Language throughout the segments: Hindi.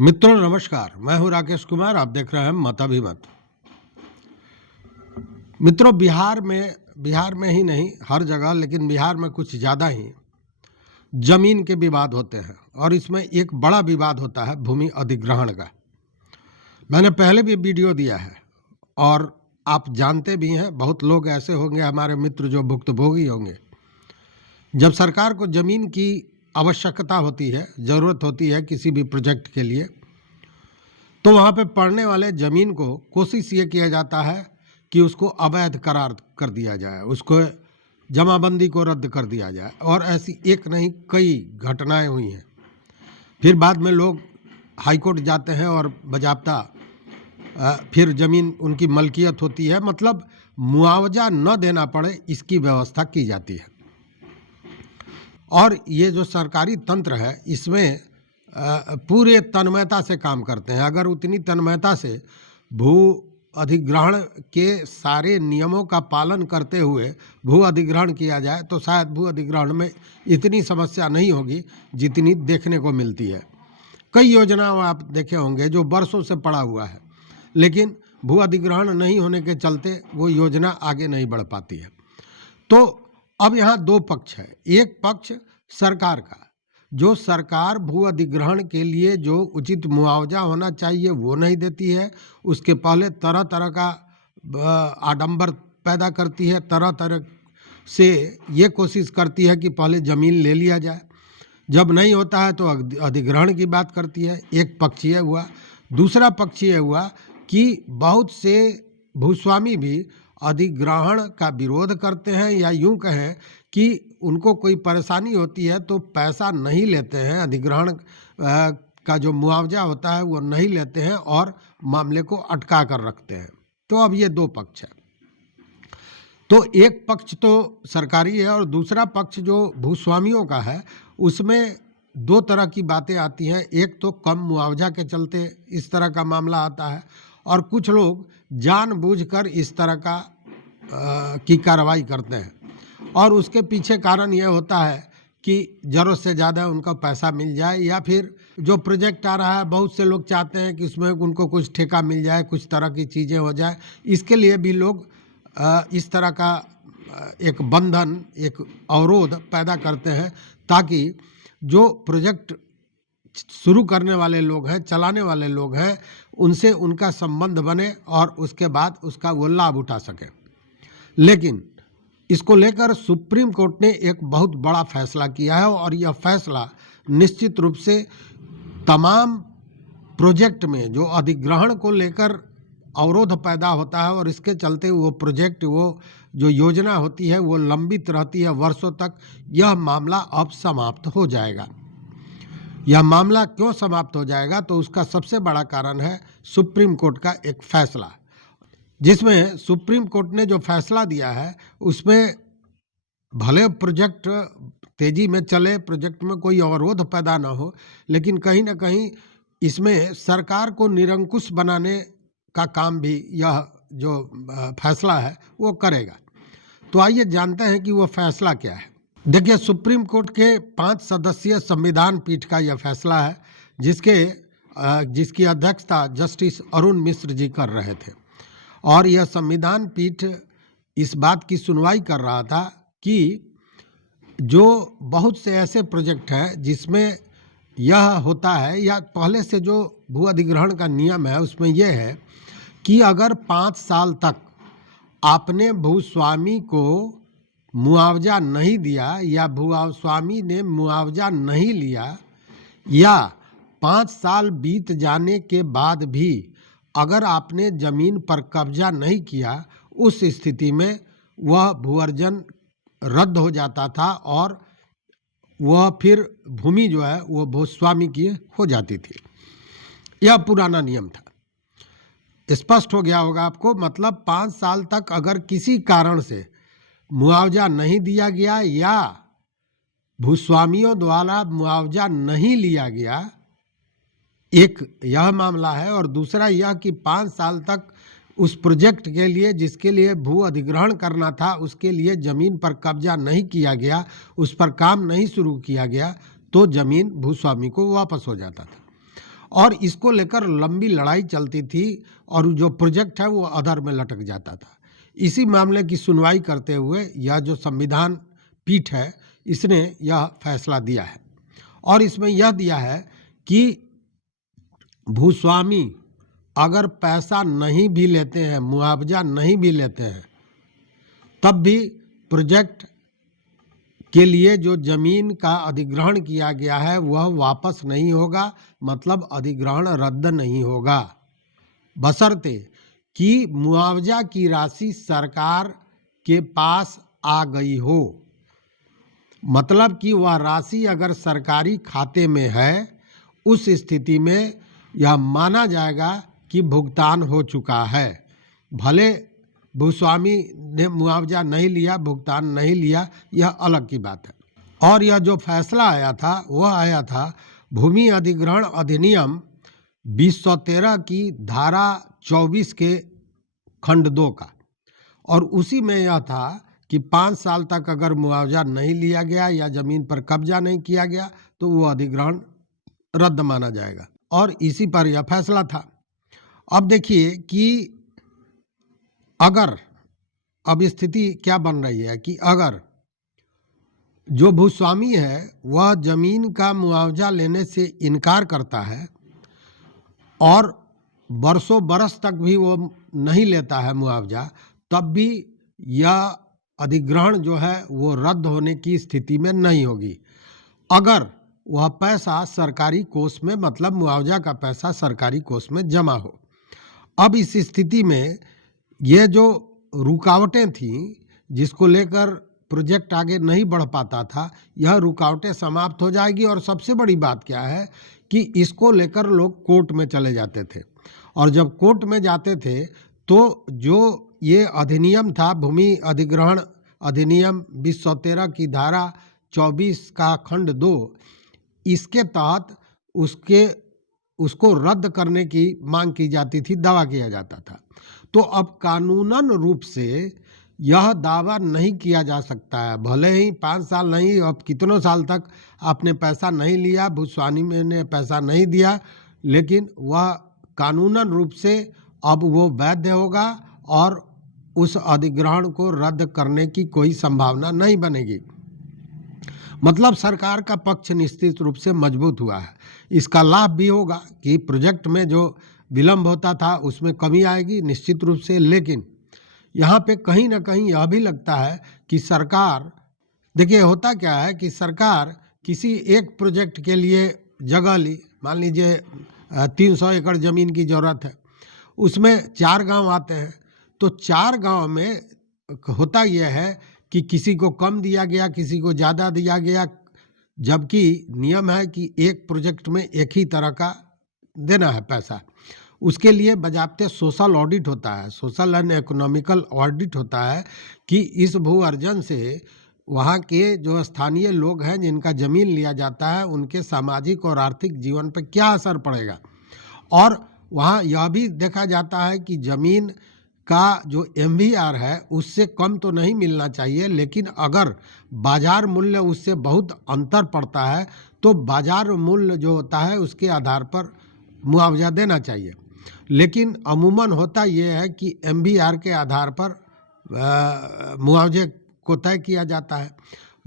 मित्रों नमस्कार, मैं हूं राकेश कुमार। आप देख रहे हैं मताभिमत। मित्रों, बिहार में ही नहीं, हर जगह, लेकिन बिहार में कुछ ज़्यादा ही जमीन के विवाद होते हैं और इसमें एक बड़ा विवाद होता है भूमि अधिग्रहण का। मैंने पहले भी वीडियो दिया है और आप जानते भी हैं। बहुत लोग ऐसे होंगे हमारे मित्र जो भुक्तभोगी होंगे। जब सरकार को ज़मीन की आवश्यकता होती है, ज़रूरत होती है किसी भी प्रोजेक्ट के लिए, तो वहाँ पे पड़ने वाले ज़मीन को कोशिश ये किया जाता है कि उसको अवैध करार कर दिया जाए, उसको जमाबंदी को रद्द कर दिया जाए। और ऐसी एक नहीं कई घटनाएं हुई हैं। फिर बाद में लोग हाईकोर्ट जाते हैं और बाज़ाब्ता फिर ज़मीन उनकी मलकियत होती है, मतलब मुआवजा न देना पड़े इसकी व्यवस्था की जाती है। और ये जो सरकारी तंत्र है इसमें पूरे तन्मयता से काम करते हैं। अगर उतनी तन्मयता से भू अधिग्रहण के सारे नियमों का पालन करते हुए भू अधिग्रहण किया जाए तो शायद भू अधिग्रहण में इतनी समस्या नहीं होगी जितनी देखने को मिलती है। कई योजनाओं आप देखे होंगे जो वर्षों से पड़ा हुआ है, लेकिन भू अधिग्रहण नहीं होने के चलते वो योजना आगे नहीं बढ़ पाती है। तो अब यहाँ दो पक्ष है। एक पक्ष सरकार का, जो सरकार भू अधिग्रहण के लिए जो उचित मुआवजा होना चाहिए वो नहीं देती है। उसके पहले तरह तरह का आडंबर पैदा करती है, तरह तरह से ये कोशिश करती है कि पहले ज़मीन ले लिया जाए। जब नहीं होता है तो अधिग्रहण की बात करती है। एक पक्ष ये हुआ। दूसरा पक्ष ये हुआ कि बहुत से भूस्वामी भी अधिग्रहण का विरोध करते हैं, या यूं कहें कि उनको कोई परेशानी होती है तो पैसा नहीं लेते हैं, अधिग्रहण का जो मुआवजा होता है वो नहीं लेते हैं और मामले को अटका कर रखते हैं। तो अब ये दो पक्ष है। तो एक पक्ष तो सरकारी है और दूसरा पक्ष जो भूस्वामियों का है, उसमें दो तरह की बातें आती हैं। एक तो कम मुआवजा के चलते इस तरह का मामला आता है, और कुछ लोग जानबूझकर इस तरह की कार्रवाई करते हैं। और उसके पीछे कारण यह होता है कि ज़रूरत से ज़्यादा उनका पैसा मिल जाए, या फिर जो प्रोजेक्ट आ रहा है बहुत से लोग चाहते हैं कि उसमें उनको कुछ ठेका मिल जाए, कुछ तरह की चीज़ें हो जाए। इसके लिए भी लोग इस तरह का एक बंधन, एक अवरोध पैदा करते हैं, ताकि जो प्रोजेक्ट शुरू करने वाले लोग हैं, चलाने वाले लोग हैं, उनसे उनका संबंध बने और उसके बाद उसका वो लाभ उठा सके। लेकिन इसको लेकर सुप्रीम कोर्ट ने एक बहुत बड़ा फैसला किया है, और यह फैसला निश्चित रूप से तमाम प्रोजेक्ट में जो अधिग्रहण को लेकर अवरोध पैदा होता है और इसके चलते वो प्रोजेक्ट, वो जो योजना होती है वो लंबित रहती है वर्षों तक, यह मामला अब समाप्त हो जाएगा। यह मामला क्यों समाप्त हो जाएगा, तो उसका सबसे बड़ा कारण है सुप्रीम कोर्ट का एक फैसला, जिसमें सुप्रीम कोर्ट ने जो फैसला दिया है उसमें भले प्रोजेक्ट तेज़ी में चले, प्रोजेक्ट में कोई अवरोध पैदा ना हो, लेकिन कहीं ना कहीं इसमें सरकार को निरंकुश बनाने का काम भी यह जो फैसला है वो करेगा। तो आइए जानते हैं कि वो फैसला क्या है। देखिए, सुप्रीम कोर्ट के 5 सदस्यीय संविधान पीठ का यह फैसला है, जिसकी अध्यक्षता जस्टिस अरुण मिश्र जी कर रहे थे। और यह संविधान पीठ इस बात की सुनवाई कर रहा था कि जो बहुत से ऐसे प्रोजेक्ट हैं जिसमें यह होता है, या पहले से जो भू अधिग्रहण का नियम है उसमें यह है कि अगर 5 साल तक आपने भूस्वामी को मुआवजा नहीं दिया, या भूस्वामी ने मुआवजा नहीं लिया, या 5 साल बीत जाने के बाद भी अगर आपने ज़मीन पर कब्जा नहीं किया, उस स्थिति में वह भू अर्जन रद्द हो जाता था और वह फिर भूमि जो है वो भूस्वामी की हो जाती थी। यह पुराना नियम था। स्पष्ट हो गया होगा आपको। मतलब 5 साल तक अगर किसी कारण से मुआवजा नहीं दिया गया या भूस्वामियों द्वारा मुआवजा नहीं लिया गया, एक यह मामला है। और दूसरा यह कि 5 साल तक उस प्रोजेक्ट के लिए, जिसके लिए भू अधिग्रहण करना था, उसके लिए ज़मीन पर कब्जा नहीं किया गया, उस पर काम नहीं शुरू किया गया, तो ज़मीन भूस्वामी को वापस हो जाता था। और इसको लेकर लंबी लड़ाई चलती थी और जो प्रोजेक्ट है वो अधर में लटक जाता था। इसी मामले की सुनवाई करते हुए यह जो संविधान पीठ है इसने यह फैसला दिया है और इसमें यह दिया है कि भूस्वामी अगर पैसा नहीं भी लेते हैं, मुआवजा नहीं भी लेते हैं, तब भी प्रोजेक्ट के लिए जो जमीन का अधिग्रहण किया गया है वह वापस नहीं होगा, मतलब अधिग्रहण रद्द नहीं होगा, बशर्ते कि मुआवजा की राशि सरकार के पास आ गई हो। मतलब कि वह राशि अगर सरकारी खाते में है, उस स्थिति में यह माना जाएगा कि भुगतान हो चुका है। भले भूस्वामी ने मुआवजा नहीं लिया, भुगतान नहीं लिया, यह अलग की बात है। और यह जो फैसला आया था वह आया था भूमि अधिग्रहण अधिनियम 2013 की धारा 24 के खंड 2 का, और उसी में यह था कि 5 साल तक अगर मुआवजा नहीं लिया गया या जमीन पर कब्जा नहीं किया गया तो वो अधिग्रहण रद्द माना जाएगा, और इसी पर यह फैसला था। अब देखिए कि अगर अब स्थिति क्या बन रही है कि अगर जो भूस्वामी है वह जमीन का मुआवजा लेने से इनकार करता है और बरसों बरस तक भी वो नहीं लेता है मुआवजा, तब भी यह अधिग्रहण जो है वो रद्द होने की स्थिति में नहीं होगी अगर वह पैसा सरकारी कोष में, मतलब मुआवजा का पैसा सरकारी कोष में जमा हो। अब इस स्थिति में ये जो रुकावटें थीं जिसको लेकर प्रोजेक्ट आगे नहीं बढ़ पाता था, यह रुकावटें समाप्त हो जाएगी। और सबसे बड़ी बात क्या है कि इसको लेकर लोग कोर्ट में चले जाते थे, और जब कोर्ट में जाते थे तो जो ये अधिनियम था, भूमि अधिग्रहण अधिनियम 2013 की धारा 24 का खंड 2, इसके तहत उसको रद्द करने की मांग की जाती थी, दावा किया जाता था। तो अब कानूनन रूप से यह दावा नहीं किया जा सकता है, भले ही 5 साल नहीं, अब कितनों साल तक आपने पैसा नहीं लिया, भूस्वामी ने पैसा नहीं दिया, लेकिन वह कानूनन रूप से अब वो वैध होगा और उस अधिग्रहण को रद्द करने की कोई संभावना नहीं बनेगी। मतलब सरकार का पक्ष निश्चित रूप से मजबूत हुआ है। इसका लाभ भी होगा कि प्रोजेक्ट में जो विलंब होता था उसमें कमी आएगी निश्चित रूप से, लेकिन यहाँ पे कहीं ना कहीं यह भी लगता है कि सरकार, देखिए होता क्या है कि सरकार किसी एक प्रोजेक्ट के लिए जगह ली, मान लीजिए 300 एकड़ ज़मीन की ज़रूरत है, उसमें 4 गांव आते हैं, तो 4 गांव में होता यह है कि किसी को कम दिया गया, किसी को ज़्यादा दिया गया, जबकि नियम है कि एक प्रोजेक्ट में एक ही तरह का देना है पैसा। उसके लिए बजाबते सोशल ऑडिट होता है, सोशल एंड इकोनॉमिकल ऑडिट होता है कि इस भू अर्जन से वहाँ के जो स्थानीय लोग हैं जिनका ज़मीन लिया जाता है उनके सामाजिक और आर्थिक जीवन पर क्या असर पड़ेगा। और वहाँ यह भी देखा जाता है कि ज़मीन का जो MVR है उससे कम तो नहीं मिलना चाहिए, लेकिन अगर बाजार मूल्य उससे बहुत अंतर पड़ता है तो बाजार मूल्य जो होता है उसके आधार पर मुआवजा देना चाहिए। लेकिन अमूमन होता यह है कि MVR के आधार पर मुआवजे को तय किया जाता है।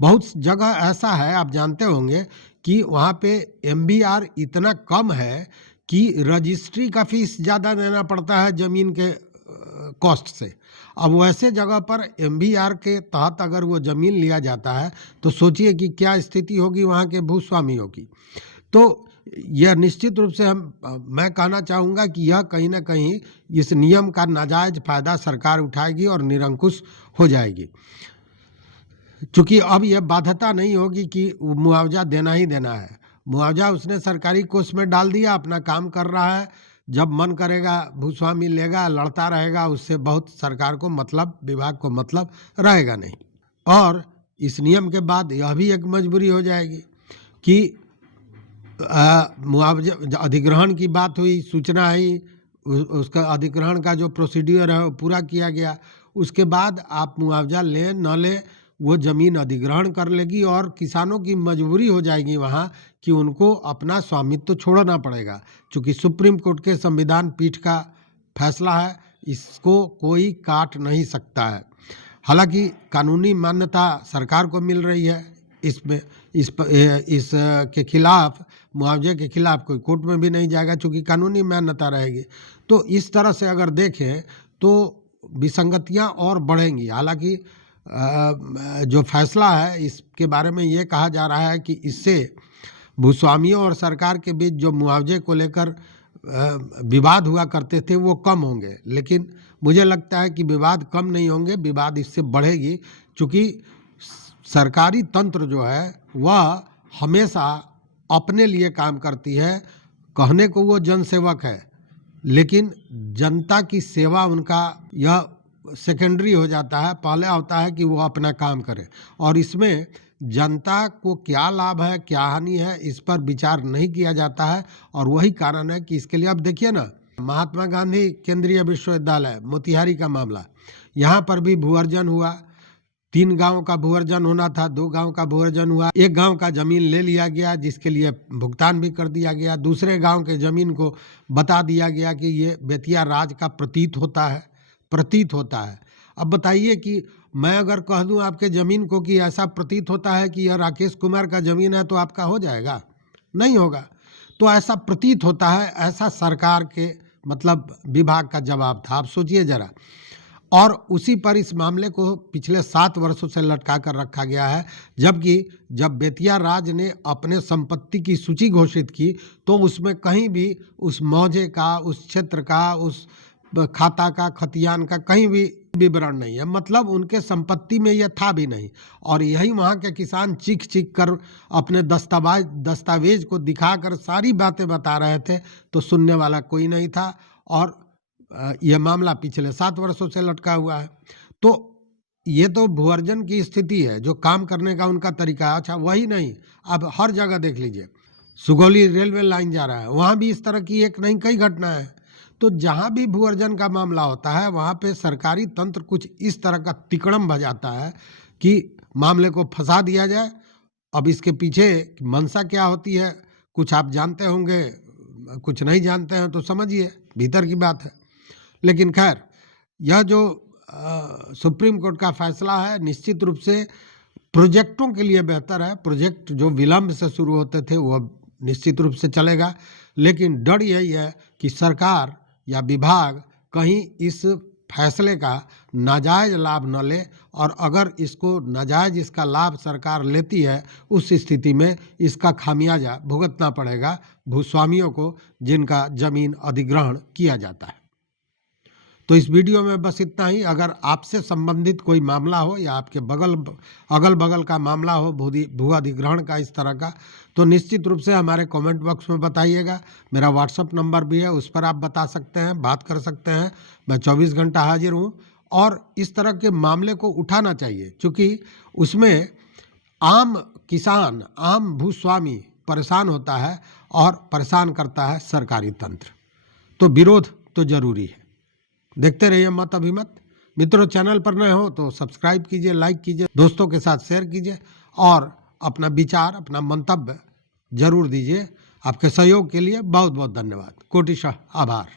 बहुत जगह ऐसा है, आप जानते होंगे कि वहाँ पे MVR इतना कम है कि रजिस्ट्री का फीस ज़्यादा देना पड़ता है ज़मीन के कॉस्ट से। अब वैसे जगह पर MVR के तहत अगर वो ज़मीन लिया जाता है तो सोचिए कि क्या स्थिति होगी वहाँ के भूस्वामियों की। तो यह निश्चित रूप से मैं कहना चाहूँगा कि यह कहीं ना कहीं इस नियम का नाजायज फ़ायदा सरकार उठाएगी और निरंकुश हो जाएगी, क्योंकि अब यह बाध्यता नहीं होगी कि मुआवजा देना ही देना है। मुआवजा उसने सरकारी कोष में डाल दिया, अपना काम कर रहा है, जब मन करेगा भूस्वामी लेगा, लड़ता रहेगा, उससे बहुत सरकार को मतलब, विभाग को मतलब रहेगा नहीं। और इस नियम के बाद यह भी एक मजबूरी हो जाएगी कि मुआवजा अधिग्रहण की बात हुई, सूचना आई, उसका अधिग्रहण का जो प्रोसीड्यूर है वो पूरा किया गया, उसके बाद आप मुआवजा लें न लें वो ज़मीन अधिग्रहण कर लेगी और किसानों की मजबूरी हो जाएगी वहाँ कि उनको अपना स्वामित्व तो छोड़ना पड़ेगा। चूँकि सुप्रीम कोर्ट के संविधान पीठ का फैसला है, इसको कोई काट नहीं सकता है। हालांकि कानूनी मान्यता सरकार को मिल रही है, इसमें इस के खिलाफ, मुआवजे के खिलाफ कोई कोर्ट में भी नहीं जाएगा चूँकि कानूनी मान्यता रहेगी। तो इस तरह से अगर देखें तो विसंगतियां और बढ़ेंगी। हालांकि जो फैसला है इसके बारे में ये कहा जा रहा है कि इससे भूस्वामियों और सरकार के बीच जो मुआवजे को लेकर विवाद हुआ करते थे वो कम होंगे, लेकिन मुझे लगता है कि विवाद कम नहीं होंगे, विवाद इससे बढ़ेगी। चूँकि सरकारी तंत्र जो है वह हमेशा अपने लिए काम करती है। कहने को वो जनसेवक है, लेकिन जनता की सेवा उनका यह सेकेंडरी हो जाता है। पहले होता है कि वो अपना काम करे, और इसमें जनता को क्या लाभ है क्या हानि है इस पर विचार नहीं किया जाता है। और वही कारण है कि इसके लिए अब देखिए ना, महात्मा गांधी केंद्रीय विश्वविद्यालय मोतिहारी का मामला, यहाँ पर भी भूअर्जन हुआ। 3 गांव का भूअर्जन होना था, 2 गांव का भूअर्जन हुआ। एक गांव का जमीन ले लिया गया जिसके लिए भुगतान भी कर दिया गया। दूसरे गांव के जमीन को बता दिया गया कि ये बेतिया राज का प्रतीत होता है। अब बताइए कि मैं अगर कह दूं आपके जमीन को कि ऐसा प्रतीत होता है कि यह राकेश कुमार का जमीन है, तो आपका हो जाएगा? नहीं होगा। तो ऐसा प्रतीत होता है, ऐसा सरकार के मतलब विभाग का जवाब था। आप सोचिए जरा। और उसी पर इस मामले को पिछले 7 वर्षों से लटका कर रखा गया है, जबकि जब बेतिया राज ने अपने संपत्ति की सूची घोषित की तो उसमें कहीं भी उस मौजे का, उस क्षेत्र का, उस खाता का, खतियान का कहीं भी विवरण नहीं है। मतलब उनके संपत्ति में यह था भी नहीं। और यही वहाँ के किसान चीख कर अपने दस्तावेज को दिखाकर सारी बातें बता रहे थे, तो सुनने वाला कोई नहीं था। और यह मामला पिछले 7 वर्षों से लटका हुआ है। तो ये तो भूअर्जन की स्थिति है, जो काम करने का उनका तरीका है। अच्छा, वही नहीं, अब हर जगह देख लीजिए, सुगौली रेलवे लाइन जा रहा है, वहाँ भी इस तरह की एक नहीं कई घटनाएं हैं। तो जहाँ भी भूअर्जन का मामला होता है वहाँ पे सरकारी तंत्र कुछ इस तरह का तिकड़म बजाता है कि मामले को फंसा दिया जाए। अब इसके पीछे मंशा क्या होती है कुछ आप जानते होंगे, कुछ नहीं जानते हैं तो समझिए, भीतर की बात है। लेकिन खैर, यह जो सुप्रीम कोर्ट का फैसला है निश्चित रूप से प्रोजेक्टों के लिए बेहतर है। प्रोजेक्ट जो विलंब से शुरू होते थे वो निश्चित रूप से चलेगा, लेकिन डर यही है कि सरकार या विभाग कहीं इस फैसले का नाजायज लाभ न ले, और अगर इसको नाजायज इसका लाभ सरकार लेती है उस स्थिति में इसका खामियाजा भुगतना पड़ेगा भूस्वामियों को जिनका जमीन अधिग्रहण किया जाता है। तो इस वीडियो में बस इतना ही। अगर आपसे संबंधित कोई मामला हो या आपके अगल बगल का मामला हो भू अधिग्रहण का इस तरह का, तो निश्चित रूप से हमारे कमेंट बॉक्स में बताइएगा। मेरा व्हाट्सअप नंबर भी है, उस पर आप बता सकते हैं, बात कर सकते हैं। मैं 24 घंटा हाजिर हूँ। और इस तरह के मामले को उठाना चाहिए, क्योंकि उसमें आम किसान, आम भूस्वामी परेशान होता है और परेशान करता है सरकारी तंत्र। तो विरोध तो जरूरी है। देखते रहिए मत अभिमत। मित्रों, चैनल पर नए हो तो सब्सक्राइब कीजिए, लाइक कीजिए, दोस्तों के साथ शेयर कीजिए और अपना विचार, अपना मंतव्य जरूर दीजिए। आपके सहयोग के लिए बहुत बहुत धन्यवाद। कोटिशः आभार।